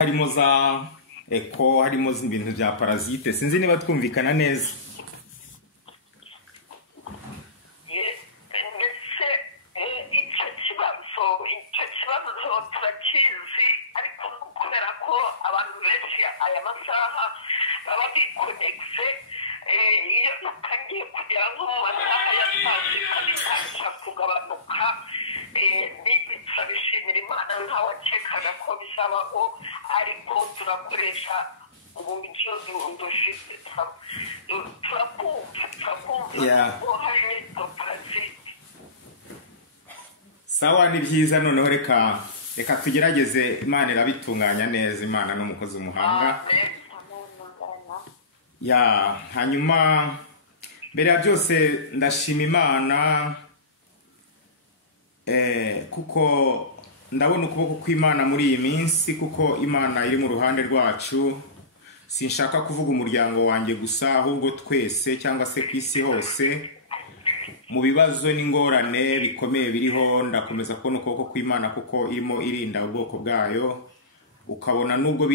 harimo za eko, harimo ibintu bya parasite. Sinzi niba twumvikana neza. turakizi ariko kubera ko abantu benshi aya masaha baba bikonegise iyo utangiye kugera nko mu masaha ya saa sita bikabasha kugabanuka turabishimira Imana ntawakekaga ko bizabaho ariko turakoresha uburyo dushyize turakumva ko hari n'itoparasite. Sawa, ni byiza. Noneho reka tugerageze. Imana irabitunganya neza. Imana n'umukozi umuhanga. Hanyuma mbere ya byose ndashima Imana kuko ndabona ukuboko kw'Imana muri iyi minsi, kuko Imana iri mu ruhande rwacu. Sinshaka kuvuga umuryango wanjye gusa, ahubwo twese cyangwa se ku isi hose mu bibazo n'ingorane bikomeye biriho. Ndakomeza kubona ukuboko kw'Imana kuko irimo irinda ubwoko bwayo, ukabona nubwo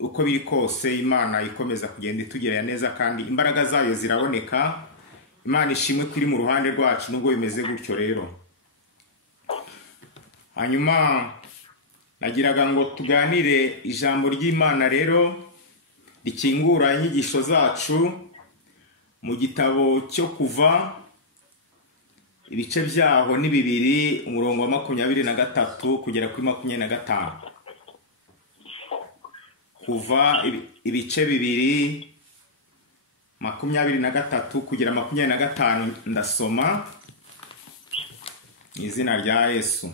uko biri kose Imana ikomeza kugenda itugirira neza kandi imbaraga zayo ziraboneka. Imana ishimwe ko iri mu ruhande rwacu nubwo bimeze gutyo. Rero hanyuma nagiraga ngo tuganire ijambo ry'Imana rero rikingura inyigisho zacu mu gitabo cyo Kuva, ibice byaho ni 2, umurongo wa 23 kugera kuri 25. Kuva ibice 2 23 kugera 25. Ndasoma mu izina rya Yesu.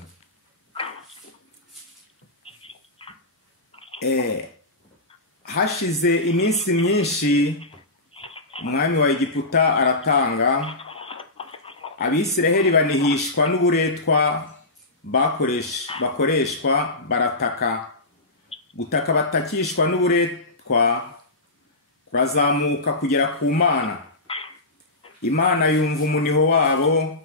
Hashize iminsi myinshi umwami wa Egiputa aratanga, Abisiraheli banihishwa n'uburetwa bakoreshwa, barataka. Gutaka batakishwa n'uburetwa kurazamuka kugera ku Mana. Imana yumva umuniho wabo,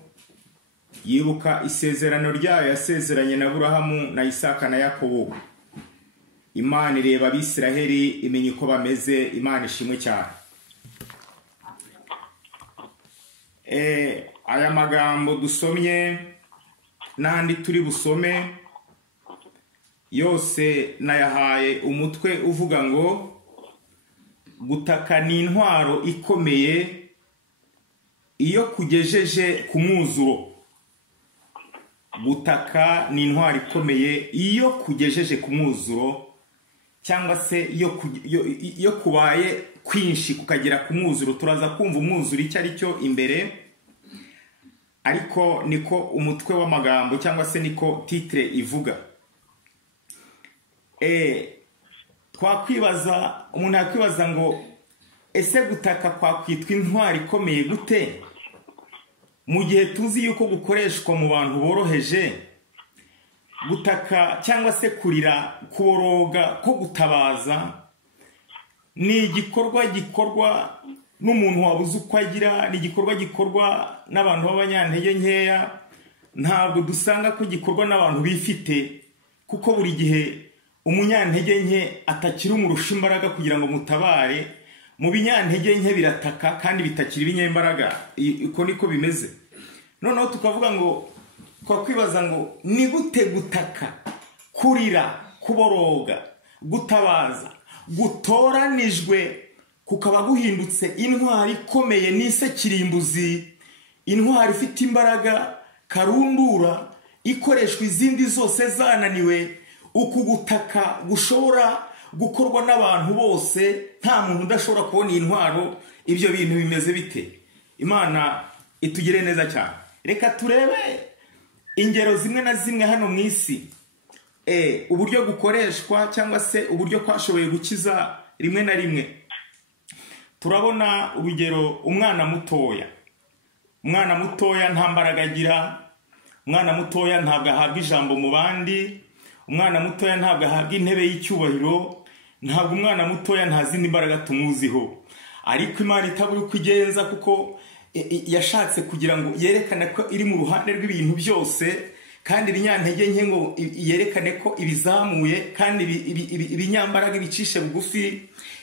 yibuka isezerano ryayo yasezeranye na Aburahamu na Isaka na Yakobo. Imana ireba Abisiraheli, imenya uko bameze. Imana ishimwe cyane. Aya magambo dusomye n'andi turi busome yose nayahaye umutwe uvuga ngo gutaka ni intwaro ikomeye iyo kugejeje ku mwuzuro. Gutaka ni intwaro ikomeye iyo kugejeje ku mwuzuro, cyangwa se iyo kubaye kwinshi kukagera ku mwuzuro. Turaza kumva umwuzuro icyo ari cyo imbere, ariko niko umutwe w'amagambo cyangwa se niko titre ivuga. Umuntu yakwibaza ngo ese gutaka kwakwitwa intwaro ikomeye gute mu gihe tuzi yuko gukoreshwa mu bantu boroheje? Gutaka cyangwa se kurira, kuboroga, ko gutabaza ni igikorwa gikorwa n'umuntu wabuze uko agira, ni igikorwa gikorwa n'abantu b'abanyantege nkeya. Ntabwo dusanga ko gikorwa n'abantu bifite, kuko buri gihe umunyantege nke atakira umurusha imbaraga kugira ngo mutabare. Mu binyantege nke birataka kandi bitakira ibinyembaraga. Uko niko bimeze. Noneho tukavuga ngo twakwibaza ngo ni gute gutaka, kurira, kuboroga, gutabaza gutoranijwe kukaba guhindutse intwari ikomeye n'ise kirimbuzi, intwari ifite imbaraga karundura, ikoreshwa izindi zose zananiwe. Uku gutaka gushobora gukorwa n'abantu bose, nta muntu udashobora kubona iyi ntwaro. Ibyo bintu bimeze bite? Imana itugire neza cyane. Reka turebe ingero zimwe na zimwe hano mu isi, uburyo gukoreshwa cyangwa se uburyo kwashoboye gukiza rimwe na rimwe. Turabona urugero, umwana mutoya nta mbaraga agira. Umwana mutoya ntabwo ahabwa ijambo mu bandi. Umwana mutoya ntabwo ahabwa intebe y'icyubahiro. Ntabwo umwana mutoya nta zindi mbaraga tumuziho. Ariko Imana itabura uko igenza, kuko yashatse kugira ngo yerekane ko iri mu ruhande rw'ibintu byose, kandi ibinyantege nke ngo yerekane ko ibizamuye kandi ibinyambaraga ibicishe bugufi.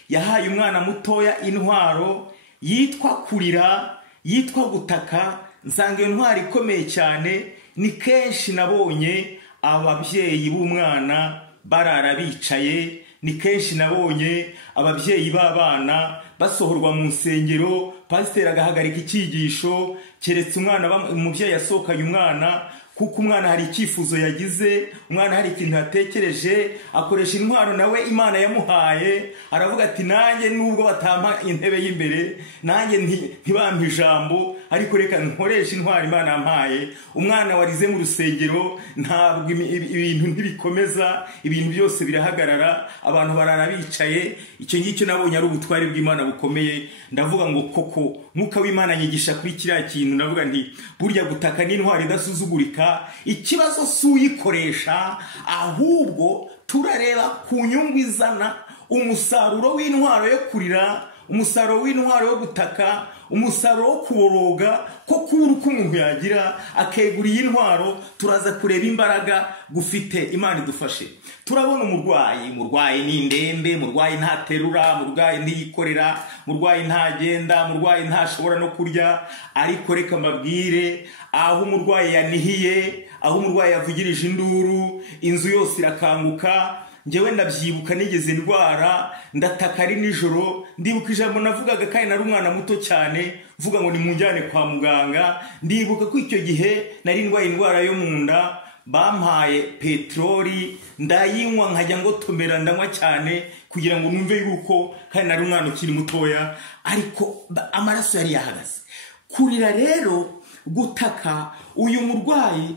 Yahaye umwana mutoya intwaro yitwa kurira, yitwa gutaka. Nsanga iyo ntwaro ikomeye cyane. Ni kenshi nabonye ababyeyi b'umwana barara bicaye, ni kenshi nabonye ababyeyi b'abana basohorwa mu nsengero, pasiteri agahagarika icyigisho keretse umubyeyi yasohokanye umwana, kuko umwana hari icyifuzo yagize, umwana hari ikintu yatekereje, akoresha intwaro nawe Imana yamuhaye. Aravuga ati nanjye nubwo batampa intebe y'imbere, nanjye ntibampe ijambo, ariko reka nkoresha intwaro Imana yampaye. Umwana warize mu rusengero ntabwo ibintu ntibikomeza, ibintu byose birahagarara, abantu barara bicaye. Icyo ngicyo nabonye ari ubutwari bw'Imana bukomeye. Ndavuga ngo koko Mwuka w'Imana nyigisha kuri kiriya kintu. Ndavuga nti burya gutaka n'intwaro idasuzugurika. Ikibazo si uyikoresha, ahubwo turareba ku nyungu izana, umusaruro w'intwaro yo kurira, umusaruro w'intwaro yo gutaka, umusaruro wo kuboroga, ko kubura uko umuntu yagira akegura iyi ntwaro. Turaza kureba imbaraga gufite. Imana idufashe. Turabona umurwayi ni indembe, umurwayi ntaterura, umurwayi ntiyikorera, umurwayi ntagenda, umurwayi ntashobora no kurya. Ariko reka mbabwire, aho umurwayi yanihiye, aho umurwayi yavugirije induru, inzu yose irakanguka. Njyewe ndabyibuka nigeze ndwara, ndataka ari nijoro. Ndibuka ijambo navugaga kandi nari umwana muto cyane, mvuga ngo nimunjyane kwa muganga. Ndibuka ko icyo gihe nari ndwaye indwara yo mu nda, bampaye peteroli ndayinywa nkajya ngo tumera, ndanywa cyane kugira ngo numve yuko, kandi nari umwana ukiri mutoya, ariko amaraso yari yahagaze. Kurira rero, gutaka, uyu murwayi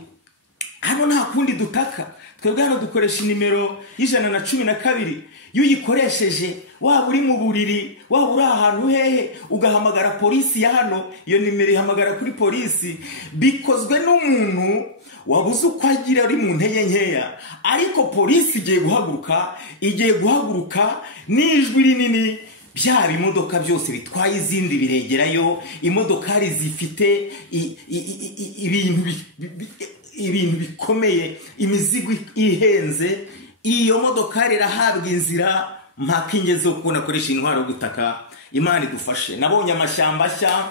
hano nta kundi dutaka. Twebwe hano dukoresha inimero y'112. Iyo uyikoresheje waba uri mu buriri, waba uri ahantu hehe, ugahamagara polisi ya hano, iyo nimero ihamagara kuri polisi. Bikozwe n'umuntu wabuze uko agira, ari mu ntege nkeya, ariko polisi igiye guhaguruka n'ijwi rinini. Bya bimodoka byose bitwaye izindi biregerayo. Imodokari zifite ibintu bikomeye, imizigo ihenze. Iyo modokari irahabwa inzira mpaka ingeze uko nakoresha intwaro yo gutaka. Imana idufashe. Nabonye amashyamba ashya,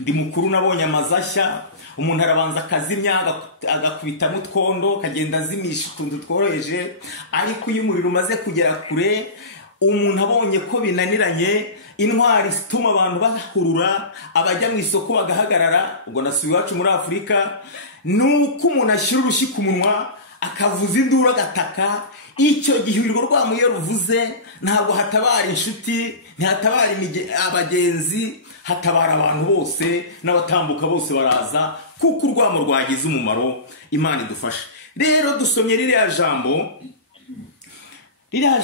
ndi mukuru, nabonye amazu ashya. Umuntu arabanza akazimya, agakubitamo utwondo, akagenda azimisha utuntu tworoheje. Ariko iyo umuriro umaze kugera kure, umuntu abonye ko binaniranye, intwari zituma abantu bahurura, abajya mu isoko bagahagarara. Ubwo nasuye iwacu muri Afurika, nuko umuntu ashyira urushyi ku munwa, akavuza induru, agataka. Icyo gihe urwo rwamo iyo ruvuze, ntabwo hatabara inshuti, ntihatabara abagenzi, hatabara abantu bose, n'abatambuka bose baraza, kuko urwamo rwagize umumaro. Imana idufashe. Rero dusomye ririya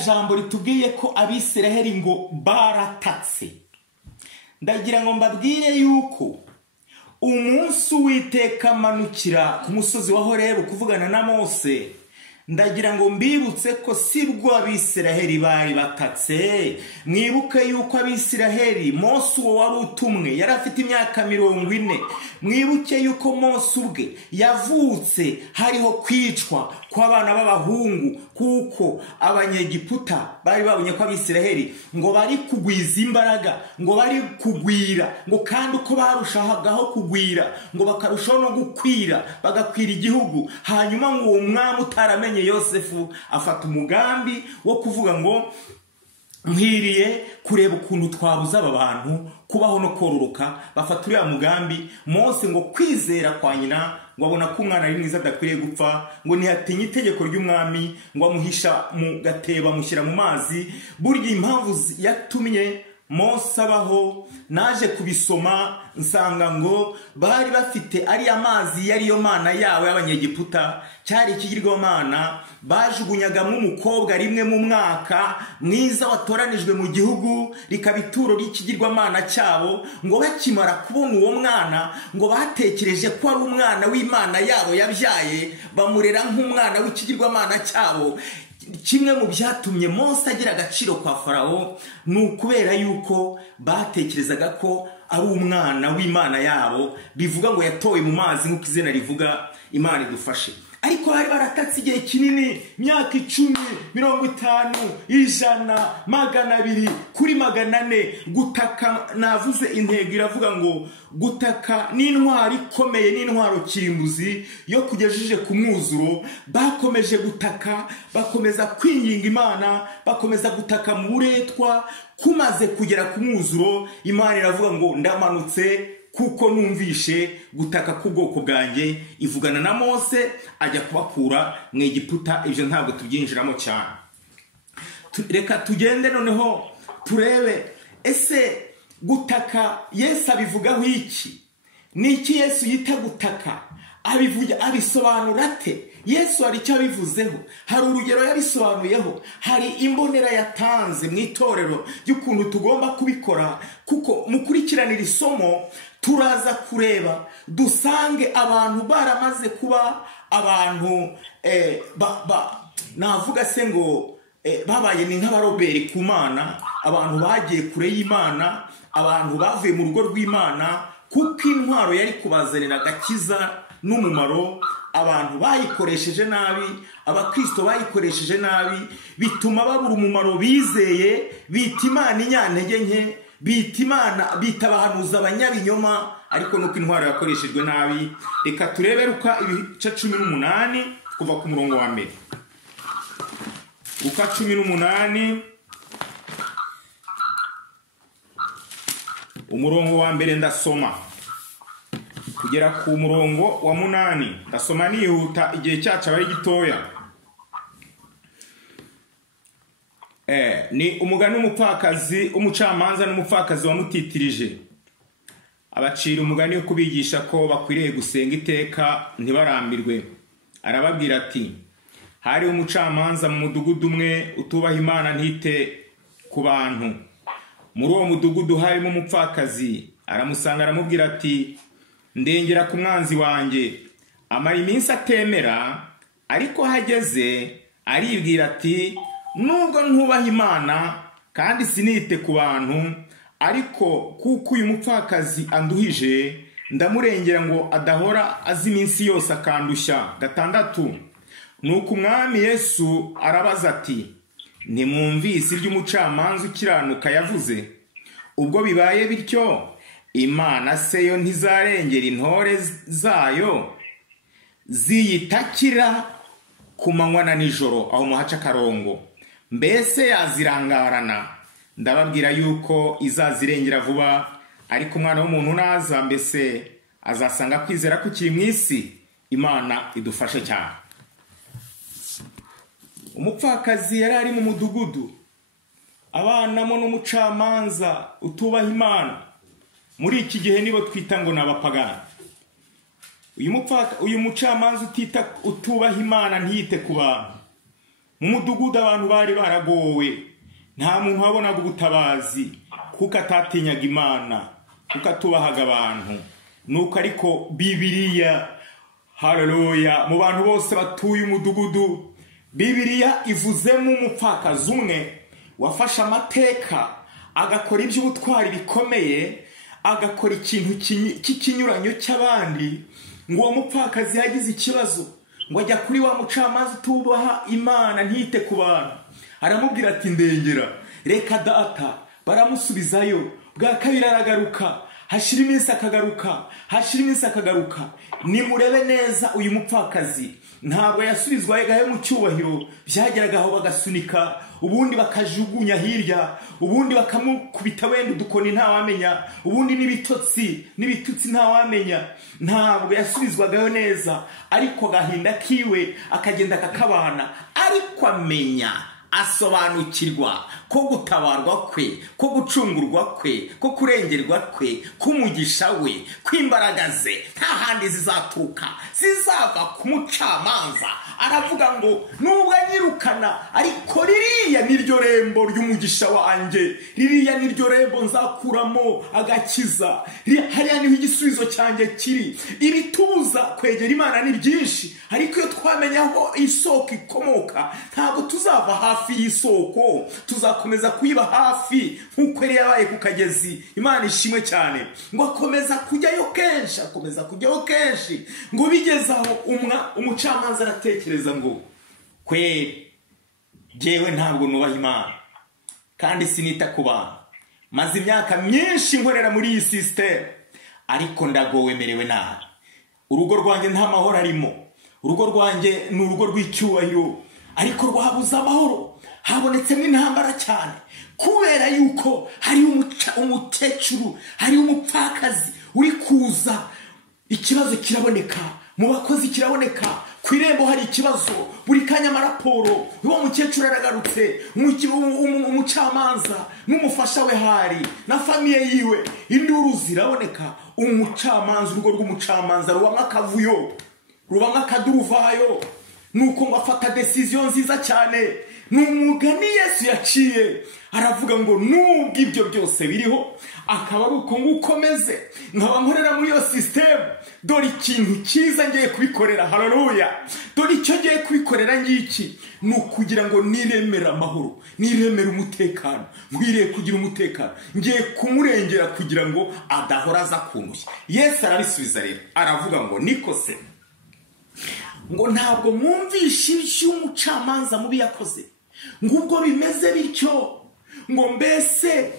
jambo ritubwiye ko Abisiraheli ngo baratatse. Ndagira ngo mbabwire yuko umunsi Uwiteka amanukira ku musozi wa Horebu kuvugana na Mose, ndagira ngo mbibutse ko sibwo Abisiraheli bari batatse. Mwibuke yuko Abisiraheli, Mose uwo wari utumwe yari afite imyaka 40. Mwibuke yuko Mose ubwe yavutse hariho kwicwa kw'abana b'abahungu, kuko abanyegiputa bari babonye ko Abisiraheli ngo bari kugwiza imbaraga, ngo bari kugwira, ngo kandi uko barushagaho kugwira, ngo bakarushaho no gukwira, bagakwira igihugu. Hanyuma ngo uwo mwami utaramenye Yosefu afata umugambi wo kuvuga ngo nkwiriye kureba ukuntu twabuza aba bantu kubaho no kororoka. Bafata uriya mugambi. Mose ngo kwizera kwa nyina, ngo abona ko umwana ari mwiza adakwiriye gupfa, ngo ntihatinye itegeko ry'umwami, ngo amuhisha mu gatebo, amushyira mu mazi. Burya impamvu yatumye Mose abaho naje kubisoma, nsanga ngo bari bafite ariya mazi yariyo mana yawe y'abanyegiputa, cyari ikigirwamana. Bajugunyagamo umukobwa rimwe mu mwaka mwiza watoranijwe mu gihugu, rikaba ituro ry'ikigirwamana cyabo. Ngo bakimara kubona uwo mwana, ngo batekereje ko ari umwana w'Imana yabo yabyaye, bamurera nk'umwana w'ikigirwamana cyabo. Kimwe mu byatumye Mose agira agaciro kwa Farawo, ni ukubera yuko batekerezaga ko ari umwana w'Imana yabo, bivuga ngo yatowe mu mazi nk'uko izina rivuga. Imana idufashe. ariko bari baratatse igihe kinini, myaka 10, 50, 100, 200 kuri 400 gutaka. Navuze intego iravuga ngo gutaka n'intwaro ikomeye, n'intwaro kirimbuzi yo kugejeje ku mwuzuro. Bakomeje gutaka, bakomeza kwinginga Imana, bakomeza gutaka mu buretwa. Kumaze kugera ku mwuzuro, Imana iravuga ngo ndamanutse kuko numvishe gutaka k'ubwoko bwanjye. Ivugana na Mose ajya kubakura mu Egiputa. Ibyo ntabwo tubyinjiramo cyane. Reka tugende noneho turebe ese gutaka Yesu abivugaho iki? Ni iki Yesu yita gutaka? Abisobanura ate? Yesu hari icyo abivuzeho, hari urugero yabisobanuyeho, hari imbonera yatanze mu itorero y'ukuntu tugomba kubikora. Kuko mukurikiranira isomo turaza kureba dusange abantu baramaze kuba abantu navuga se ngo babaye ni nk'abaroberi ku Mana, abantu bagiye kure y'Imana, abantu bavuye mu rugo rw'Imana kuko intwaro yari kubazanira agakiza n'umumaro. Abantu bayikoresheje nabi, abakristo bayikoresheje nabi, bituma babura umumaro bizeye, bita Imana inyantege nke, bita abahanuzi abanyabinyoma, ariko nuko intwaro yakoreshejwe nabi. Reka turebe Luka ibice 18 kuva ku murongo wa mbere. Luka 18 umurongo wa mbere ndasoma kugera ku murongo wa 8. Ndasoma nihuta igihe cyacu abari gitoya. Ni umugani w'umupfakazi, umucamanza n'umupfakazi wamutitirije. Abacira umugani wo kubigisha ko bakwiriye gusenga iteka ntibarambirwe. Arababwira ati, hari umucamanza mu mudugudu umwe utubaha Imana ntite ku bantu. Muri uwo mudugudu harimo umupfakazi. Aramusanga aramubwira ati, ndengera ku mwanzi wanjye. Amara iminsi atemera, ariko hageze aribwira ati, nubwo ntubaha Imana kandi sinite ku bantu, ariko kuko uyu mupfakazi anduhije, ndamurengera ngo adahora azi iminsi yose akandushya. 6. Nuko umwami Yesu arabaza ati, ntimwumvise iby'umucamanza ukiranuka yavuze? Ubwo bibaye bityo, Imana se yo ntizarengera intore zayo ziyitakira ku manywa na nijoro? Aho muhaca akarongo. Mbese yazirangarana? Ndababwira yuko izazirengera vuba. Ariko umwana w'umuntu naza, mbese azasanga kwizera kukiri mu isi? Imana idufashe cyane. Umupfakazi yari ari mu mudugudu abanamo n'umucamanza utubaha Imana. Muri iki gihe nibo twita ngo n'abapagani. Uyu mucamanza utubaha Imana ntiyite ku bantu. Mu mudugudu abantu bari baragowe, nta muntu wabonaga ubutabazi kuko atatinyaga Imana, kuko atubahaga abantu. Nuko ariko Bibiliya, haleluya, mu bantu bose batuye umudugudu, Bibiliya ivuzemo umupfakazi umwe wafashe amateka agakora iby'ubutwari bikomeye, agakora ikintu cy'ikinyuranyo cy'abandi. Ngo uwo mupfakazi yagize ikibazo, ngo ajya kuri wa mucamanza utubaha Imana ntiyite ku bantu. Aramubwira ati, ndengera. Reka data. Baramusubizayo. Bwa kabiri aragaruka, hashira iminsi akagaruka, hashira iminsi akagaruka. Nimurebe neza uyu mupfakazi ntabwo yasubizwaga mu cyubahiro. Byageragaho bagasunika, ubundi bakajugunya hirya, ubundi bakamukubita wenda udukoni ntawamenya, ubundi n'ibitutsi ntawamenya. Ntabwo yasubizwagayo neza, ariko gahinda kiwe akagenda kakabana. Ariko amenya, asobanukirwa ko gutabarwa kwe, ko gucungurwa kwe, ko kurengerwa kwe, kumugisha we, kw'imbaraga ze nta handi zizaturuka, zizava ku mucamanza. Aravuga ngo nubwo anyirukana, ariko ririya niryo rembo ry'umugisha wanjye, ririya niryo rembo nzakuramo agakiza, hariya niho igisubizo cyanjye kiri. Ibitubuza kwegera Imana ni byinshi, ariko iyo twamenya aho isoko ikomoka, ntabwo tuzava hafi hafi y'isoko, tuzakomeza kuyiba hafi nk'uko yari yabaye ku kagezi. Imana ishimwe cyane. Ngo akomeza kujyayo kenshi, ngo bigeze aho umucamanza aratekereza ngo kweri jewe ntabwo nubaha Imana kandi sinita ku bantu, maze imyaka myinshi nkorera muri iyi system, ariko ndagowe merewe nabi. Urugo rwanjye nta mahoro arimo, urugo rwanjye ni urugo rw'icyubahiro, ariko rwabuze amahoro, habonetsemo intambara cyane, kubera yuko hari umukecuru, hari umupfakazi uri kuza. Ikibazo kiraboneka, mu bakozi kiraboneka, ku irembo hari ikibazo, buri kanya amaraporo, uwo mukecuru aragarutse, umucamanza n'umufasha we hari na famiye yiwe, induru ziraboneka. Umucamanza, urugo rw'umucamanza rubamo akavuyo, rubamo akaduruvayo, nuko ngo afata decision nziza cyane. N'umugani Yesu yaciye, aravuga ngo nubwo ibyo byose biriho, akaba ari uko ngukomeze nkaba nkorera muri iyo system, dore ikintu cyiza ngiye kubikorera. Haleluya. Dore icyo ngiye kubikorera ngiki, ni ukugira ngo niremera amahoro, niremera umutekano, nkwiriye kugira umutekano, ngiye kumurengera kugira ngo adahora aza kundushya. Yesu arabisubiza rero, aravuga ngo niko se, ngo ntabwo mwumvishe icyo umucamanza mubi yakoze, ngo ubwo bimeze bityo, ngo mbese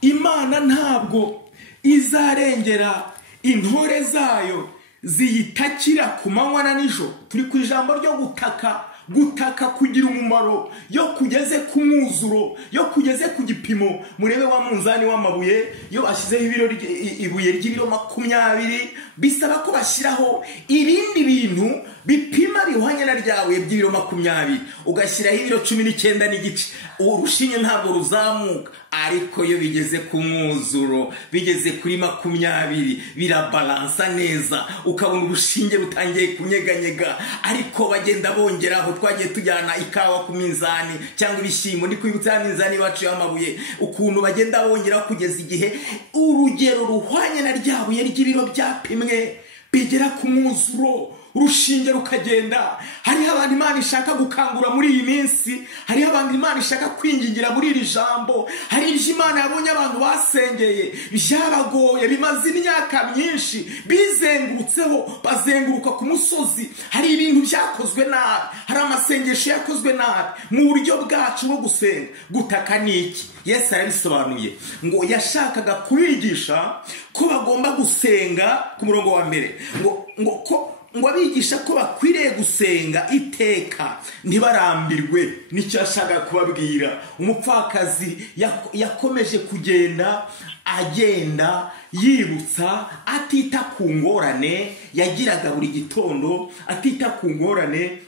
Imana ntabwo izarengera intore zayo ziyitakira ku manywa na nijoro. Turi ku ijambo ryo gutaka kugira umumaro, yo kugeze ku mwuzuro, yo kugeze ku gipimo. Murebe wa munzani w'amabuye, yo bashyizeho ibuye ry'ibiro 20, bisaba ko bashyiraho ibindi bintu bipima bihwanye na ryawe by'ibiro 20, ugashyiraho ibiro 19 n'igice. Urushinge ntabwo ruzamuka, ariko yo bigeze ku mwuzuro, bigeze kuri 20, birabalansa neza, ukabona urushinge rutangiye kunyeganyega. Ariko bagenda bongeraho, twagiye tujyana ikawa ku minzani cyangwa ibishyimbo, ndi kwibutsa minzani wacu y'amabuye, ukuntu bagenda bongeraho kugeza igihe urugero ruhwanye na ryabuye ry'ibiro byapimwe bigera ku mwuzuro, urushinge rukagenda. Hariho abantu Imana ishaka gukangura muri iyi minsi, hariho abantu Imana ishaka kwingingira muri iri jambo. Hari ibyo Imana yabonye abantu basengeye byabagoye, bimaze imyaka myinshi bizengurutseho, bazenguruka ku musozi. Hari ibintu byakozwe nabi, hari amasengesho yakozwe nabi mu buryo bwacu bwo gusenga. Gutaka ni iki? Yesu arabisobanuye, ngo yashakaga kubigisha ko bagomba gusenga. Ku murongo wa mbere ngo abigisha ko bakwiriye gusenga iteka ntibarambirwe. Nicyo yashaka kubabwira. Umupfakazi yakomeje agenda yibutsa, atita ku ngorane yagiraga buri gitondo, atita ku ngorane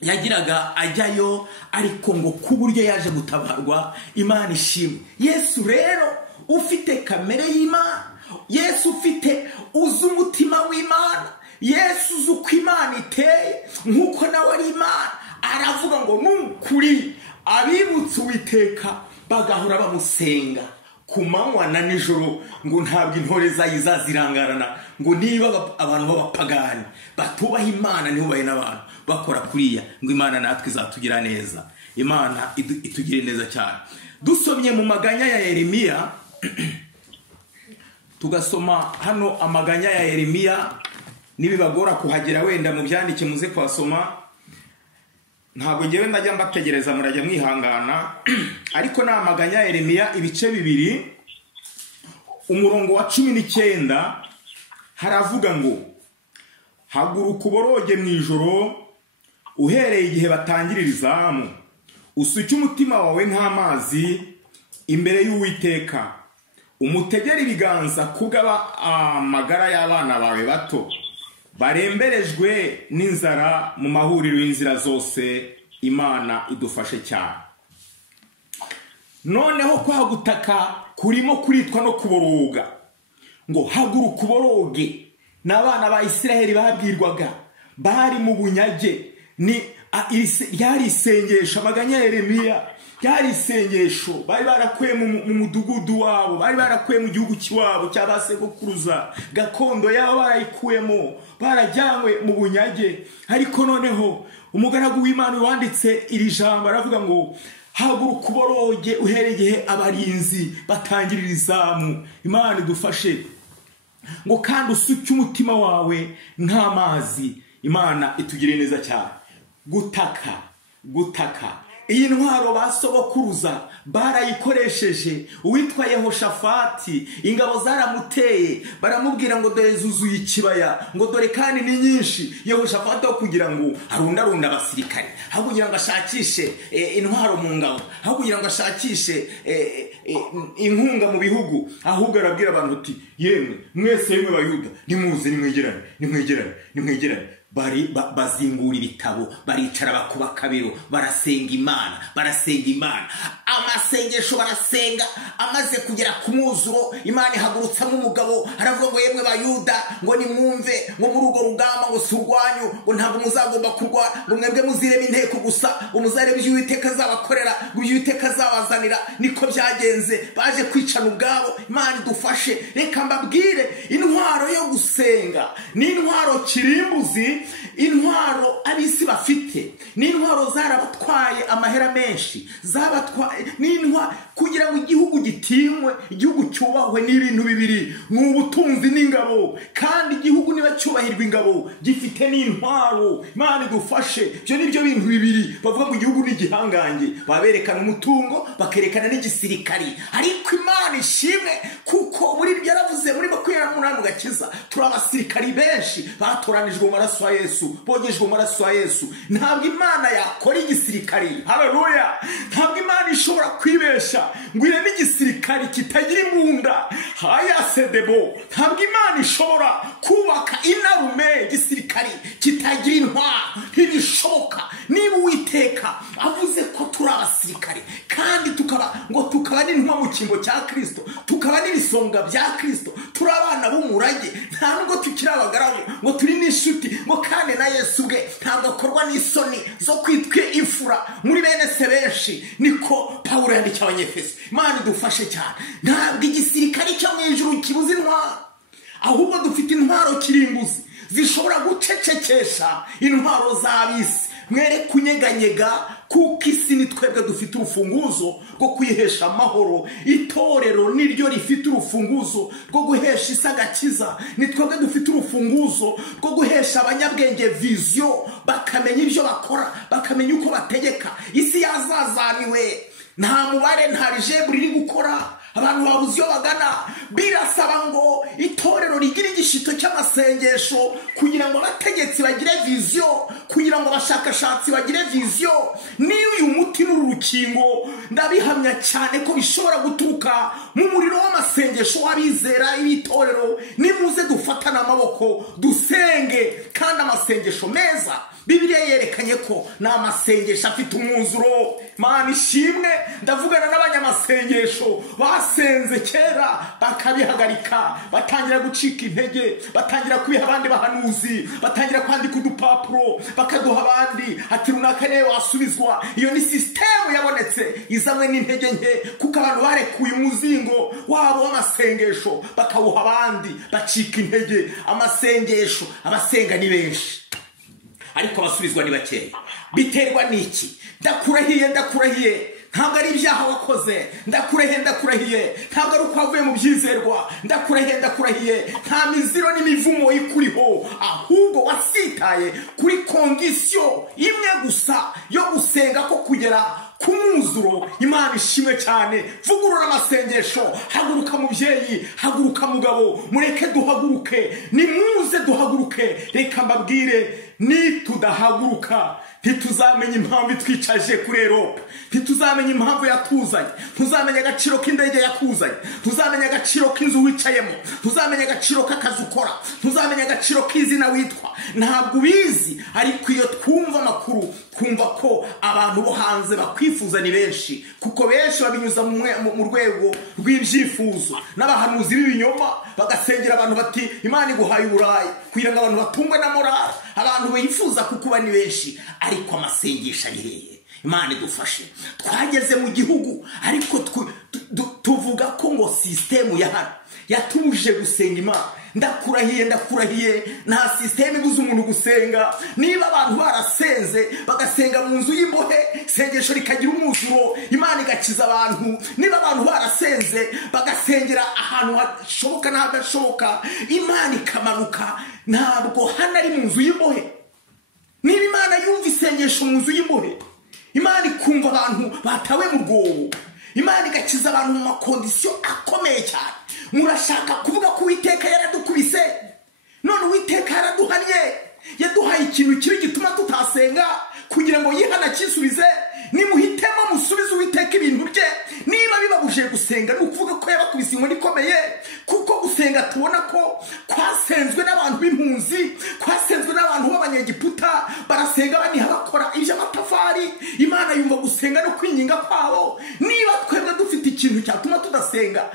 yagiraga ajyayo, ariko ngo ku buryo yaje gutabarwa. Imana ishimwe. Yesu rero ufite kamere y'Imana, Yesu ufite uzi umutima w'Imana, Yesu uzi uko Imana iteye nk'uko nawe ari Imana, aravuga ngo nukuri abibutse Uwiteka bagahora bamusenga ku manywa na nijoro, ngo ntabwo intore zazirangarana. Ngo niba abantu b'abapagani batubaha Imana ntibubahe n'abantu bakora kuriya, ngo Imana natwe izatugira neza. Imana itugire neza cyane. Dusomye mu maganya ya Yeremiya, tugasoma hano amaganya ya Yeremiya, nibibagora kuhagera wenda mu byandike muze kwasoma, ntabwo ngewe ndajya mbategereza, murajya mwihangana. Ariko ni amaganya ya Yeremiya ibice 2, umurongo wa 19, haravuga ngo haguruka uboroge mu ijoro uhereye igihe batangirira izamu, usuke umutima wawe nk'amazi imbere y'Uwiteka, umutegere ibiganza kugaba amagara y'abana bawe bato baremberejwe n'inzara mu mahuriro y'inzira zose. Imana idufashe cyane. Noneho kwa gutaka kurimo kuritwa no kuboroga, ngo haguruka uboroge. N'abana ba Isiraheli babwirwaga, bari mu bunyage, ni yari isengesho. Amaganya ya Yeremiya ryari isengesho bari barakuye mu mudugudu wabo, bari barakuye mu gihugu cy'iwabo cy'abasekuruza, gakondo yabo barayikuyemo, barajyanywe mu bunyage. Ariko noneho umugaragu w'Imana wanditse iri jambo aravuga ngo haguruka uboroge uhereye igihe abarinzi batangirira izamu. Imana idufashe ngo kandi usuke umutima wawe nk'amazi. Imana itugire neza cyane. Gutaka iyi ntwaro basobokuruza barayikoresheje. Uwitwa Yehoshafati ingabo zaramuteye, baramubwira ngo dore zuzuye ikibaya, ngo dore kandi ni nyinshi. Yehoshafati kugira ngo arundarunda abasirikare, aho kugira ngo ashakishe intwaro mu ngabo, aho kugira ngo ashakishe inkunga mu bihugu, ahubwo arabwira abantu ati yemwe mwese yemwe Bayuda nimuze nimwegerane. Bazingura ibitabo, baricara bakuba kabiro, barasenga Imana. Amasengesho barasenga, amaze kugera ku mwuzuro, Imana ihagurutsa nk'umugabo, aravuga ngo yemwe Bayuda, ngo nimwumve, ngo muri urwo rugamba ngo surwanyu, ngo ntabwo muzagomba kurwana, ngo mwebwe muzireba inteko gusa, ngo muzarebe ibyo Uwiteka azabakorera, ngo ibyo Uwiteka azabazanira. Niko byagenze, baje kwicana ubwabo. Imana idufashe. Reka mbabwire, intwaro yo gusenga ni intwaro kirimbuzi, intwaro abisi bafite ni intwaro zarabatwaye amahera menshi, zabatwaye n'intwaro kugira ngo igihugu gitinywe, igihugu cyubahwe n'ibintu bibiri, n'ubutunzi n'ingabo. Kandi igihugu niba cyubahirwa ingabo gifite n'intwaro. Imana idufashe. Byo nibyo bintu bibiri. Bavuga ngo igihugu ni igihangange, baberekana umutungo, bakerekana n'igisirikari. Ariko Imana ishimwe kuko muri byaravuze muri 28 mu Gakiza, turi abasirikari benshi batoranijwe mu maraso ya Yesu, bogejwe mu maraso ya Yesu. Ntabwo Imana yakora igisirikari, haleluya, ntabwo Imana ishobora kwibesha ngo ireme igisirikari kitagira imbunda. Haya sedebo, ntabwo Imana ishobora kubaka inarume igisirikari kitagira intwaro. Ntibishoboka. Niba Uwiteka avuze ko turi abasirikari kandi tukaba n'intwa mu cyimbo cya Kristo, tukaba n'ibisonga bya Kristo, turi abana b'umurage, nta nubwo tukiri abagaragu, ngo turi n'inshuti, ngo kandi na Yesu bwe ntabwo akorwa n'isoni zo kwitwa imfura muri bene se benshi. Niko Pawulo yandikiye Abanyefeso. Imana idufashe cyane. Ntabwo igisirikari cyo mu ijuru kibuze intwaro, ahubwo dufite intwaro kirimbuzi zishobora gucecekesha intwaro z'abisi. Mwere kunyeganyega kuko isi ni twebwe dufite urufunguzo rwo kwihesha amahoro. Itorero niryo rifite urufunguzo rwo guhesha isi agakiza. Ni twebwe dufite urufunguzo rwo guhesha abanyabwenge vision, bakamenya ibyo bakora, bakamenya uko bategeka. Isi yazazaniwe, nta mubare, nta rijeburi riri gukora, abantu babuze iyo bagana. Birasaba ngo itorero rigira igishito cy'amasengesho kugira ngo abategetsi bagire vision, kugira ngo abashakashatsi bagire vision. Niyo uyu muti n'urukingo ndabihamya cyane ko bishobora guturuka mu muriro w'amasengesho w'abizera ibitorero. Nimuze dufatana amaboko dusenge, kandi amasengesho meza Bibiliya yerekanye ko na amasengesho afite umwuzuro. Mana ishimwe, ndavugana n'abanyamasengesho basenze kera bakabihagarika, batangira gucika intege, batangira kubiha abandi bahanuzi, batangira kwandika udupapuro bakaduha abandi ati runaka niwe wasubizwa. Iyo ni system yabonetse izamwe n'intege nke, kuko abantu barekuye umuzingo wabo w'amasengesho bakawuha abandi, bacika intege. Amasengesho abasenga ni benshi ariko abasubizwa ni bakeya. Biterwa n'iki? Ndakurahiye ntabwo ari ibyaha wakoze, ndakurahiye ntabwo ari uko wavuye mu byizerwa, ndakurahiye nta miziro n'imivumo ikuriho, ahubwo wasitaye kuri kondisiyo imwe gusa yo gusenga ko kugera ku mwuzuro. Imana ishimwe cyane. Vugurura amasengesho. Haguruka mubyeyi, haguruka mugabo, mureke duhaguruke, nimuze duhaguruke. Reka mbabwire, nitudahaguruka ntituzamenya impamvu itwicaje kuri Erope, ntituzamenya impamvu yatuzanye, tuzamenya agaciro k'indege yakuzanye, tuzamenya agaciro k'inzu wicayemo, tuzamenya agaciro k'akazi ukora, tuzamenya agaciro k'izina witwa. Ntabwo ubizi, ariko iyo twumva amakuru twumva ko abantu bo hanze bakwifuza ni benshi, kuko benshi babinyuza mu rwego rw'ibyifuzo. N'abahanuzi b'ibinyoma bagasengera abantu bati Imana iguhaye uburayi, kugira ngo abantu batungwe na morale. Abantu bifuza kukuba ni benshi, ariko amasengesho ari hehe? Imana idufashe. Twageze mu gihugu ariko tuvuga ko ngo system yatuje gusenga Imana. Ndakurahiye nta system ibuza umuntu gusenga. Niba abantu barasenze bagasenga mu nzu y'imbohe, sengesho rikagira umuzuro, Imana igakiza abantu. Niba abantu barasenze bagasengera ahantu hashoboka n'ahadashoboka, Imana ikamanuka. Ntabwo hano ari mu nzu y'imbohe. Niba Imana yumva isengesho mu nzu y'imbohe, Imana ikumva abantu batawe mu rwobo, Imana igakiza abantu mu makondisiyo akomeye cyane. Murashaka kuvuga ko Uwiteka yaradukubise? None Uwiteka yaraduhanye, yaduhaye ikintu kibi gituma tutasenga kugira ngo yihana kisubize. Nimuhitemo musubize Uwiteka ibintu bye. Niba bibabujije gusenga ni ukuvuga ko yabakubise inkoni ikomeye, kuko gusenga tubona ko kwasenzwe n'abantu b'impunzi, kwasenzwe n'abantu b'abanyegiputa, barasenga baniha bakora iby'amatafari. Imana yumva gusenga no kwinginga kwabo. Niba twebwe dufite ikintu cyatuma tudasenga,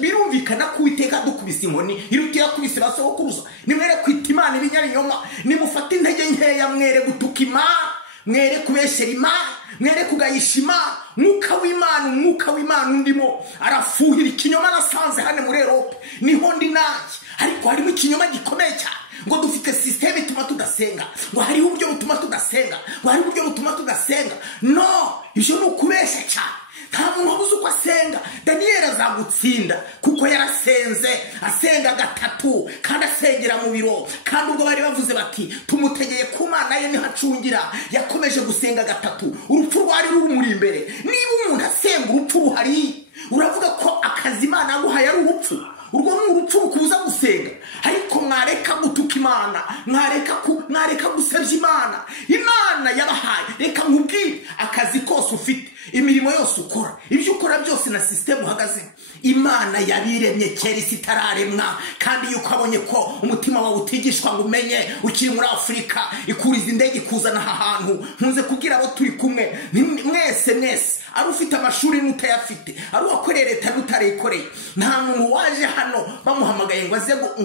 birumvikana ko Uwiteka dukubise inkoni iruta yakubise ba sokuruza. Nimwere kwita Imana ibinyarinyoma, nimufate intege nkeya, mwere gutuka Imana, mwere kubeshyera Imana, mwere kugayisha Imana. Umwuka w'Imana undimo arafuhira ikinyoma nasanze hano muri Europe. Niho ndi nanjye, ariko harimo ikinyoma gikomeye cyane ngo dufite system ituma tudasenga, ngo hariho uburyo butuma tudasenga, ngo hariho uburyo butuma tudasenga. No, ibyo ni ukubeshya cyane. Nta muntu wabuze uko asenga. Daniyeli azagutsinda kuko yarasenze, asenga gatatu kandi asengera mu biro. Kandi ubwo bari bavuze bati tumutegeye ku Mana ye niho acungira, yakomeje gusenga gatatu. Urupfu rwari rumuri imbere. Niba umuntu asenga urupfu ruhari, uravuga ko akazi Imana yaguhaye ari urupfu. Urwo ni urupfu rukubuza gusenga. Ariko mwareka gutuka Imana, mwareka gusebya Imana. Imana yabahaye, reka nkubwire, akazi kose ufite, imirimo yose ukora, ibyo ukora byose na system uhagaze, Imana yabiremye kera isi itararemwa. Kandi yuko abonye ko umutima wawe utigishwa ngo umenye, ukiri muri Afurika, ikuriza indege ikuzana aha hantu. Nkunze kubwira abo turi kumwe, mwese ari ufite amashuri n'utayafite, ari uwakoreye leta n'utarekoreye, nta muntu waje hano bamuhamagaye ngo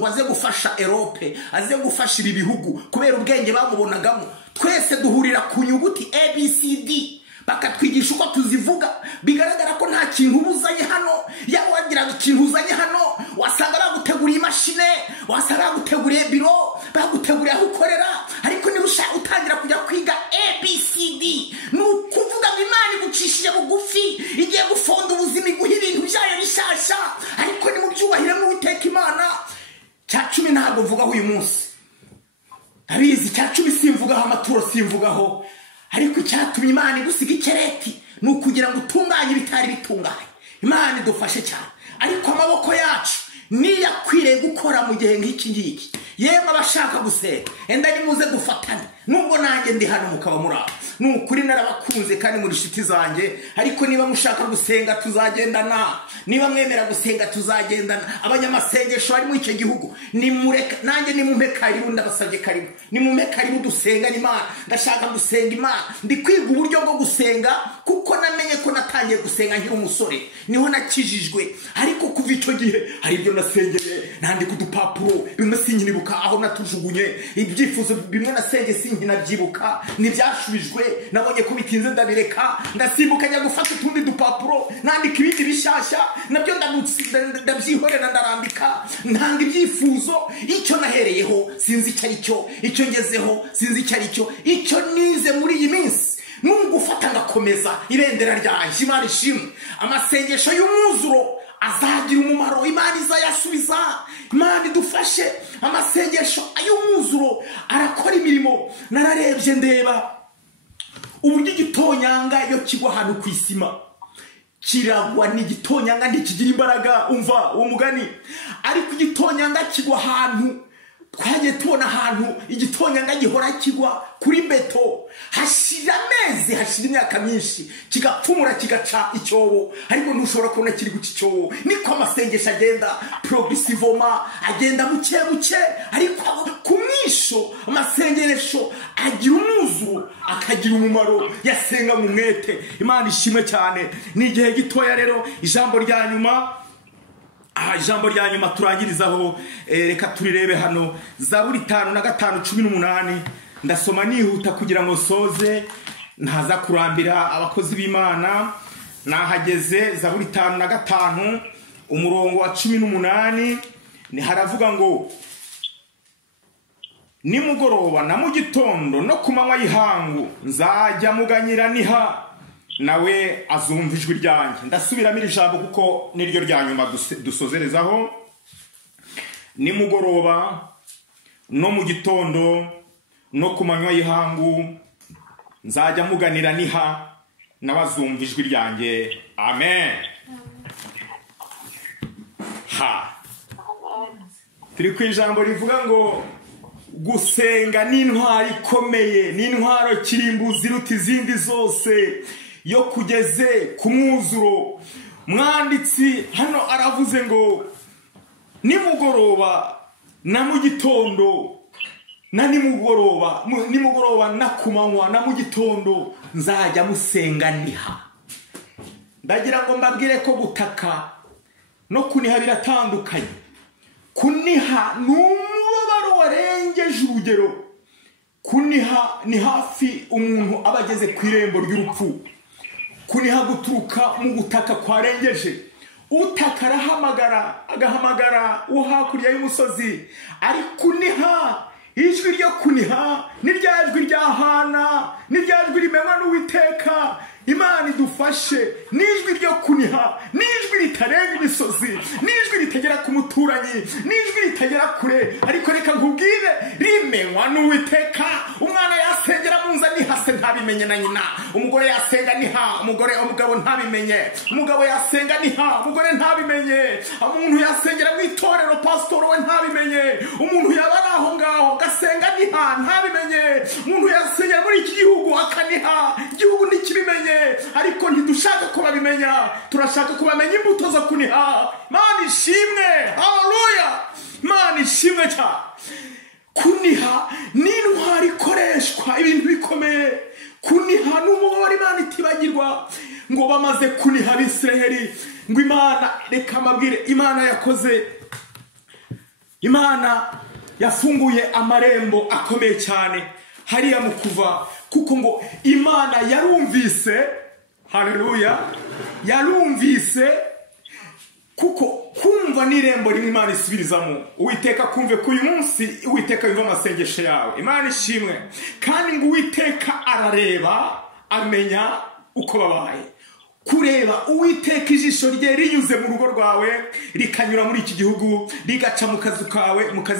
aze gufasha Europe, aze gufasha ibi bihugu kubera ubwenge bamubonagamo. Twese duhurira ku nyuguti ABCD, bakatwigisha uko tuzivuga. Bigaragara ko nta kintu ubuzanye hano. Yaba wagira ikintu uzanye hano, wasanga baguteguriye imashine, wasanga baguteguriye biro, baguteguriye aho ukorera. Ariko niba ushaka utangira kujya kwiga ABCD, ni ukuvuga ngo Imana igucishije bugufi, igiye gufonda ubuzima, iguha ibintu byayo bishyashya. Ariko ni mu byubahire n'Uwiteka Imana. Cya 10 ntabwo mvugaho uyu munsi, abizi. Cya 10 simvugaho, amaturo simvugaho. Ariko icyatumye Imana igusiga ikereti ni ukugira ngo utunganye ibitari bitunganye. Imana idufashe cyane. Ariko amaboko yacu niyo akwiriye gukora mu gihe nk'iki ngiki. Yemwe abashaka gusenga, enda nimuze dufatane. Nubwo nanjye ndi hano mukaba muri aho, ni ukuri narabakunze kandi muri inshuti zanjye. Ariko niba mushaka gusenga tuzagendana, niba mwemera gusenga tuzagendana. Abanyamasengesho bari mu icyo gihugu, nimureka nanjye nimumpe karibu, ndabasabye karibu, nimumpe karibu dusenga n'Imana. Ndashaka gusenga Imana, ndi kwiga uburyo bwo gusenga kuko namenye ko natangiye gusenga nkiri umusore, niho nakijijwe. Ariko kuva icyo gihe hari ibyo nasengeye, nandika udupapuro, bimwe sinkinibuka aho natujugunye. Ibyifuzo bimwe nasengeye sinkinaby'ibuka, ntibyashubijwe. Nabonye ko bitinze ndabireka, ndasimbuka njya gufata utundi dupapuro, nandika ibindi bishyashya, nabyo ndabyihorera, ndarambika, ntanga ibyifuzo. Icyo nahereyeho sinzi icyo ari cyo, icyo ngezeho sinzi icyo ari cyo. Icyo nize muri iyi minsi nungu ufata ngakomeza ibendera ryanjye. Imana ishimwe. Amasengesho y'umwuzuro azagira umumaro, Imana izayasubiza. Imana idufashe. Amasengesho y'umwuzuro arakora imirimo. Nararebye ndeba uburyo igitonyanga iyo kigwa ahantu ku isima kiragwa, ni igitonyanga ntikigira imbaraga. Umva uwo mugani. Ariko igitonyanga kigwa ahantu, twagiye tubona ahantu igitonyanga gihora kigwa kuri beto, hashira amezi, hashira imyaka myinshi, kigapfumura kigaca icyobo. Ariko ntushobora kubona kiri guca icyobo. Niko amasengesho agenda progressivement, agenda buke buke. Ariko ku mwisho amasengesho agira umwuzuro, akagira umumaro. Yasenga mu mwete. Imana ishimwe cyane. Ni igihe gitoya rero, ijambo rya nyuma turangirizaho. Reka turirebe hano, Zaburi 5:5-18. Ndasoma nihuta kugira ngo soze. ntaza kurambira abakozi b'Imana. Nahageze Zaburi 5:5 umurongo wa 18 ni haravuga ngo nimugoroba na mu gitondo no ku manywa y'ihangu nzajya muganyira niha nawe azumva ijwi ryanjye. Ndasubiramo iri jambo kuko niryo rya nyuma dusozerezaho. Nimugoroba no mu gitondo no ku manywa y'ihangu nzajya muganira niha nawe azumva ijwi ryanjye. Amen. Turi ku ijambo rivuga ngo gusenga ni intwaro ikomeye, ni intwaro kirimbuzi iruta izindi zose yo kugeze ku mwuzuro. Mwanditsi hano aravuze ngo nimugoroba na mu gitondo na nimugoroba na kumanywa na mu gitondo nzajya musenga niha. Ndagira ngo mbabwire ko gutaka no kuniha biratandukanye. Kuniha ni umubabaro warengeje urugero. Kuniha ni hafi umuntu aba ageze ku irembo ry'urupfu. Kuniha guturuka mu gutaka kwarengeje. Utaka arahamagara, agahamagara uwo hakurya y'umusozi. Ari kuniha. Ijwi ryo kuniha ni rya jwi rya Hana, ni rya jwi rimenywa n'Uwiteka. Imana idufashe. Nijwi ryo kuniha, nijwi ritarenga imisozi, nijwi ritagera ku muturanyi, nijwi ritagera kure, ariko reka nkubwire rimenywa n'Uwiteka. Umwana yasengera munza nihase ntabimenye na nyina. Umugore yasenga niha, umugabo ntabimenye. Umugabo yasenga niha, umugore ntabimenye. Umuntu yasengera mu itorero, pastor we ntabimenye. Umuntu yabara aho ngaho gasenga niha ntabimenye. Umuntu yasengera muri iki gihugu akaniha, igihugu ntikibimenye. Ariko ntidushaka ko babimenya, turashaka kubamenya imbuto zo kuniha. Imana ishimwe. Haleluya. Imana ishimwe cyane. Kuniha ni intwaro ikoreshwa ibintu bikomeye. Kuniha n'umubare Imana itibagirwa. Ngo bamaze kuniha Abisirayeli, ngo Imana, reka mabwire, Imana yakoze, Imana yafunguye amarembo akomeye cyane hariya mu Kuva, kuko ngo Imana yarumvise. Haleluya. Yarumvise, kuko kumva n'irembo rimwe Imana isubirizamo. Uwiteka kumve ko uyu munsi Uwiteka yumva amasengesho yawe. Imana ishimwe. Kandi ngo Uwiteka arareba, amenya uko babaye. Kureba Uwiteka ijisho rye rinyuze mu rugo rwawe, rikanyura muri iki gihugu, rigaca mu kazi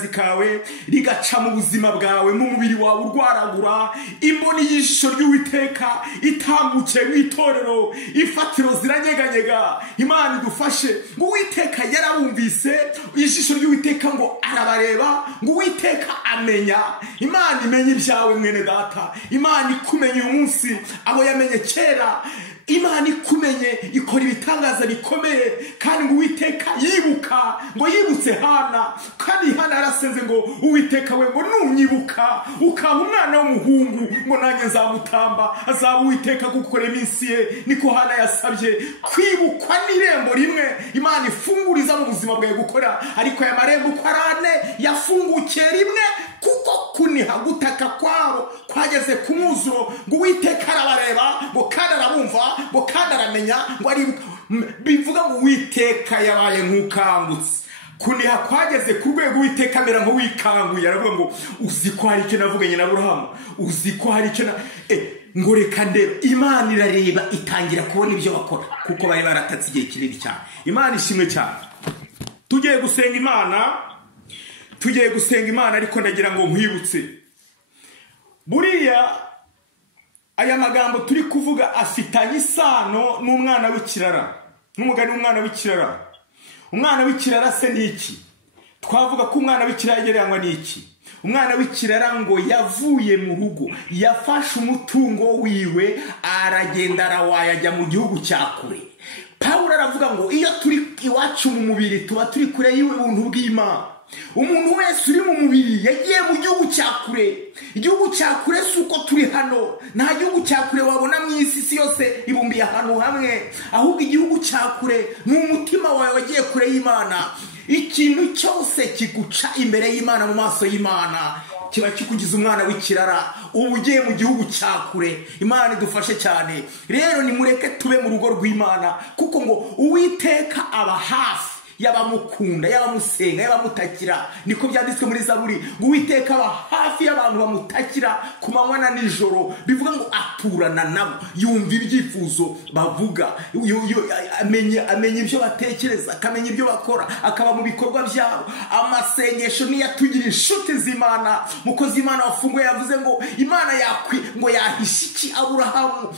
kawe, rigaca mu buzima bwawe, mu mubiri wawe urwaragura. Imboni y'ijisho ry'Uwiteka itambukiye mu itorero, ifatiro ziranyeganyega. Imana idufashe. Ngo Uwiteka yarabumvise, ijisho ry'Uwiteka ngo arabareba, ngo Uwiteka amenya. Imana imenya ibyawe mwene data. Imana ikumenya uyu munsi, abo yamenye kera. Imana ikumenye, ikora ibitangaza bikomeye. Kandi ngo Uwiteka yibuka, ngo yibutse Hana. Kandi Hana yarasenze ngo Uwiteka we, ngo nunyibuka ukaba umwana w'umuhungu, ngo nanjye nzamutamba, azaba Uwiteka gukora iminsi ye. Niko Hana yasabye. Kwibukwa n'irembo rimwe Imana ifunguriza mu buzima bwawe gukora. Ariko aya marembo uko arane yafungukiye rimwe, kuko kuniha gutaka kwabo kwageze ku mwuzuro. Ngo Uwiteka arabareba, ngo kandi arabumva, ngo kandi aramenya, ngo ari bivuga ngo Uwiteka yabaye nk'ukangutse. Kuniha kwageze ku rwego Uwiteka amera nk'uwikanguye. Aravuga ngo uzi ko hari icyo navuganye na Aburahamu, uzi ko hari icyo ngo reka ndebe. Imana irareba, itangira kubona ibyo bakora, kuko bari baratatse igihe kinini cyane. Imana ishimwe cyane. Tugiye gusenga Imana, ariko ndagira ngo nkwibutse, buriya aya magambo turi kuvuga afitanye isano n'umwana w'ikirara, n'umugani w'umwana w'ikirara. Umwana w'ikirara se ni iki? Twavuga ko umwana w'ikirara yegeranywa n'iki? Umwana w'ikirara ngo yavuye mu rugo, yafashe umutungo wiwe, aragenda arawaya ajya mu gihugu cya kure. Pawulo aravuga ngo iyo turi iwacu mu mubiri tuba turi kure y'ubuntu bw'Imana. Umuntu wese uri mu mubiri yagiye mu gihugu cya kure. Igihugu cya kure si uko turi hano. Nta gihugu cya kure wabona mu isi yose ibumbiye ahantu hamwe. Ahubwo igihugu cya kure ni umutima wawe wagiye kure y'Imana. Ikintu cyose kiguca imbere y'Imana, mu maso y'Imana, kiba kikugize umwana w'ikirara, uba ugiye mu gihugu cya kure. Imana idufashe cyane. Rero nimureke tube mu rugo rw'Imana, kuko ngo Uwiteka aba hafi y'abamukunda, y'abamusenga, y'abamutakira. Niko byanditswe muri Zaburi ngo Uwiteka aba hafi y'abantu bamutakira ku manywa na nijoro. Bivuga ngo aturana nabo, yumva ibyifuzo bavuga, amenya ibyo batekereza, akamenya ibyo bakora, akaba mu bikorwa byabo. Amasengesho niyo atugira inshuti z'Imana. Mukozi w'Imana wafunguye yavuze ngo Imana ngo yahisha iki Aburahamu,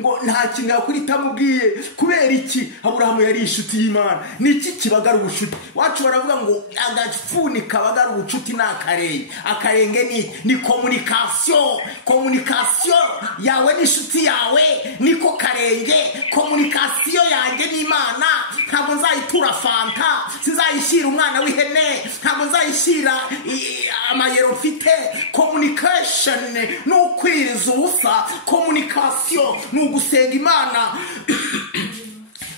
ngo nta kintu yakora itamubwiye. Kubera iki? Aburahamu yari inshuti y'Imana. Niki kibagara ubucuti? Wacu baravuga ngo agafuni kabagara ubucuti ni akarenge. Akarenge ni communication. Communication yawe n'inshuti yawe niko karenge. Communication yanjye n'Imana ntabwo nzayitura fanta, sinzayishyira umwana w'ihene, ntabwo nzayishyira amayero mfite. Communication ni ukwiriza ubusa. Communication ni ugusenga Imana.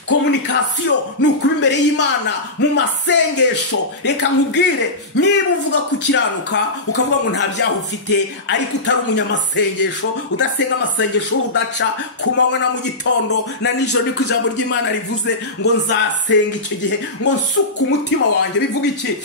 Communication ni ukuba imbere y'Imana mu masengesho. Reka nkubwire, niba uvuga kukiranuka ukavuga ngo nta byaha ufite, ariko utari umunyamasengesho, udasenga amasengesho udaca ku manywa na mu gitondo na nijoro, niko ijambo ry'Imana rivuze ngo nzasenga icyo gihe ngo nsuka umutima wanjye. Bivuga iki?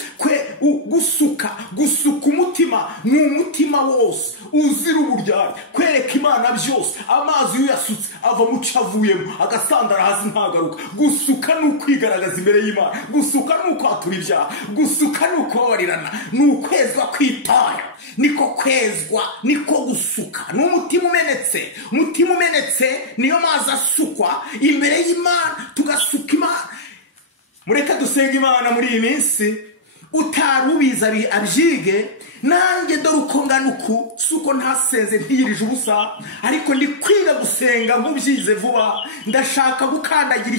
Gusuka umutima ni umutima wose uzira uburyarya, kwereka Imana byose. Amazi iyo yasutse ava mu cavuyemo agasandara hasi ntagaruka. Gusuka ni ukwigaragaza imbere y'Imana. Gusuka ni ukwatura ibyaha. Gusuka ni ukubabarirana. Ni ukwezwa kwitaya. Niko kwezwa, niko gusuka. Ni umutima umenetse. Umutima umenetse niyo mazi asukwa imbere y'Imana, tugasuka Imana. Mureka dusenga Imana muri iyi minsi. Utarubiza abyige. Nanjye dore uko ngana uku, suko ntasenze ntiyirije ubusa, ariko ndi kwiga gusenga nk'ubyize vuba. Ndashaka gukandagira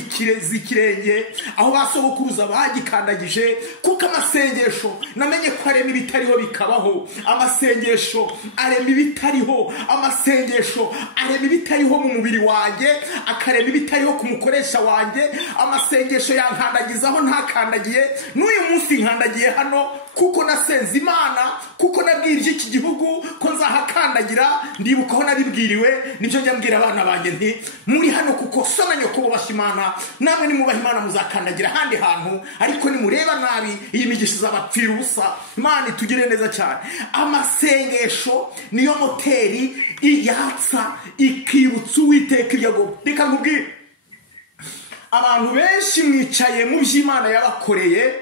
ikirenge aho basogokuruza bagikandagije, kuko amasengesho namenye ko arema ibitariho bikabaho. Amasengesho arema ibitariho. Amasengesho arema ibitariho mu mubiri wanjye, akarema ibitariho ku mukoresha wanjye. Amasengesho yankandagizaho ntakandagiye. N'uyu munsi nkandagiye hano kuko nasenze Imana, kuko nabwirije iki gihugu ko nzahakandagira. Ndibuka aho nabibwiriwe, nibyo njya mbwira abana banjye nti muri hano kuko so na nyoko bubashye Imana, namwe nimubaha Imana muzakandagira ahandi hantu, ariko nimureba nabi iyi migisha izabapfira ubusa. Imana itugire neza cyane. Amasengesho niyo moteri yatsa ikibutsa Uwiteka ibyago. Reka nkubwire, abantu benshi mwicaye mu by'Imana yabakoreye,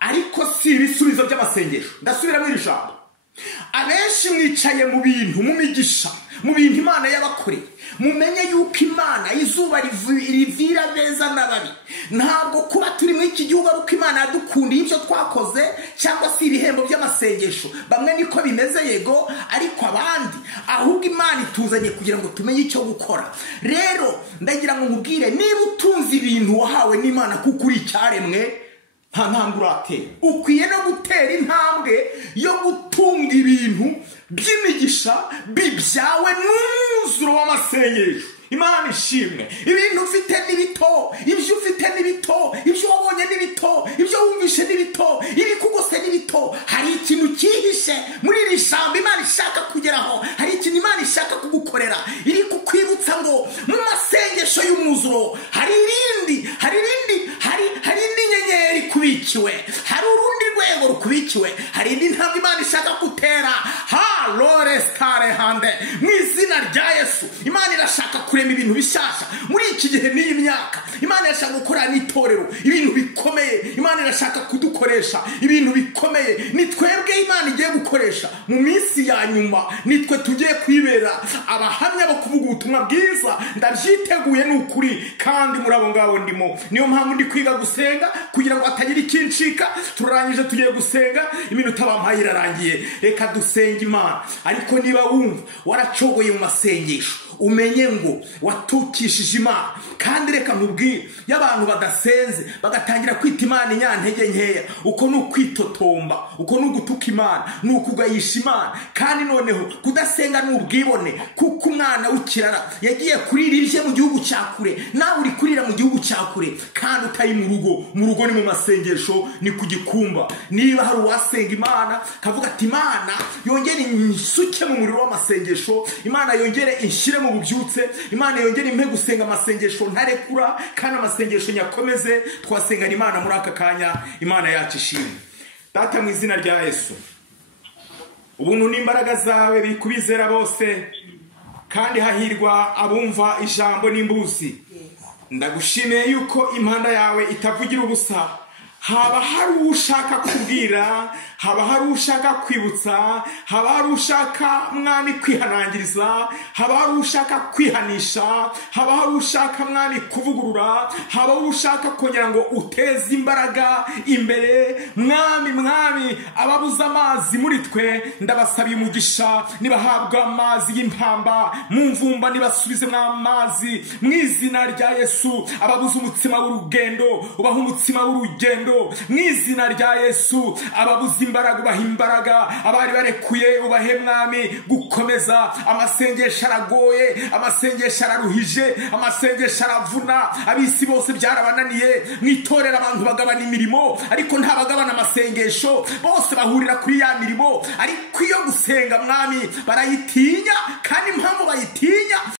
ariko si ibisubizo by'amasengesho. Ndasubiramo iri jambo. Abenshi mwicaye mu bintu, mu migisha, mu bintu Imana yabakoreye. Mumenye yuko Imana izuba rivira beza n'ababi. Ntabwo kuba turi muri iki gihugu ari uko Imana yadukundiye ibyo twakoze, cyangwa si ibihembo by'amasengesho. Bamwe niko bimeze yego, ariko abandi ahubwo Imana ituzanye kugira ngo tumenye icyo gukora. Rero ndagira ngo nkubwire, niba utunze ibintu wahawe n'Imana kuko uri icyaremwe, nta ntambwe uratera. Ukwiye no gutera intambwe yo gutunga ibintu by'imigisha bibyawe n'umwuzuro w'amasengesho. Imana ishimwe. Ibintu ufite ni bito, ibyo ufite ni bito, ibyo wabonye ni bito, ibyo wumvishe ni bito, iri kugose ni bito. Hari ikintu cyihishe muri iri jambo Imana ishaka kugeraho. Hari ikintu Imana ishaka kugukorera, iri kukwibutsa ngo mu masengesho y'umwuzuro hari indi nyenyeri kubikiwe, hari urundi rwego rukubikiwe, hari indi ntambwe Imana ishaka gutera. Lorestare hande mu izina rya Yesu. Imana irashaka kurema ibintu bishasha muri iki gihe n'iyi myaka. Imana irashaka gukora n'itorero ibintu bikomeye. Imana irashaka kudukoresha ibintu bikomeye. Ni twebwe Imana igiye gukoresha mu minsi ya nyuma. Nitwe tugiye kwibera abahamya bo kuvuga ubutumwa bwiza. Ndabyiteguye n'ukuri, kandi muri abo ngabo ndimo. Niyo mpamvu ndi kwiga gusenga kugira ngo atagira ikincika. Turarangije tugiye gusenga, iminota bampaye irarangiye. Reka dusenge Imana. Ariko niba wumva waracogoye mu masengesho, umenye ngo watukishije Imana. Kandi reka nkubwire, y'abantu badasenze bagatangira kwita Imana inyantege nkeya, uko ni ukwitotomba, uko ni ugutuka Imana, ni ukugayisha Imana. Kandi noneho kudasenga ni ubwibone, kuko umwana w'ikirara yagiye kurira ibye mu gihugu cya kure, nawe uri kurira mu gihugu cya kure kandi utari mu rugo ni mu masengesho, ni ku gikumba. Niba hari uwasenga Imana kavuga ati Imana yongere insuke mu muriro w'amasengesho, Imana yongere inshyire mu bubyutse, Imana yongere impe gusenga amasengesho ntarekura kandi amasengesho nyakomeze, twasengana Imana muri aka kanya. Imana yacu ishimwe. Data mu izina rya Yesu, ubuntu n'imbaraga zawe biri kubizera bose, kandi hahirwa abumva ijambo n'imbuzi. Ndagushimiye yuko impanda yawe itavugira ubusa. Haba hari ushaka kubwira, haba hari ushaka kwibutsa, haba hari ushaka mwami kwihanangiriza, haba hari ushaka kwihanisha, haba hari ushaka mwami kuvugurura, haba hari ushaka kongera ngo uteze imbaraga imbere. Mwami ababuza amazi muri twe ndabasabiye umugisha, nibahabwa amazi y'impamba mu mvumba nibasubize amazi mu izina rya Yesu. Ababuza umutsima w'urugendo ubaha umutsima w'urugendo mu izina rya Yesu. Ababuza imbaraga ubaha imbaraga, abari barekuye ubahe mwami gukomeza. Amasengesho aragoye, amasengesho araruhije, amasengesho aravuna. Abisi bose byarabananiye, mwitorera abantu bagabana imirimo ariko nta bagabana amasengesho, bose bahurira kuri ya mirimo, ariko iyo gusenga mwami barayitinya. Kandi impamvu bayitinya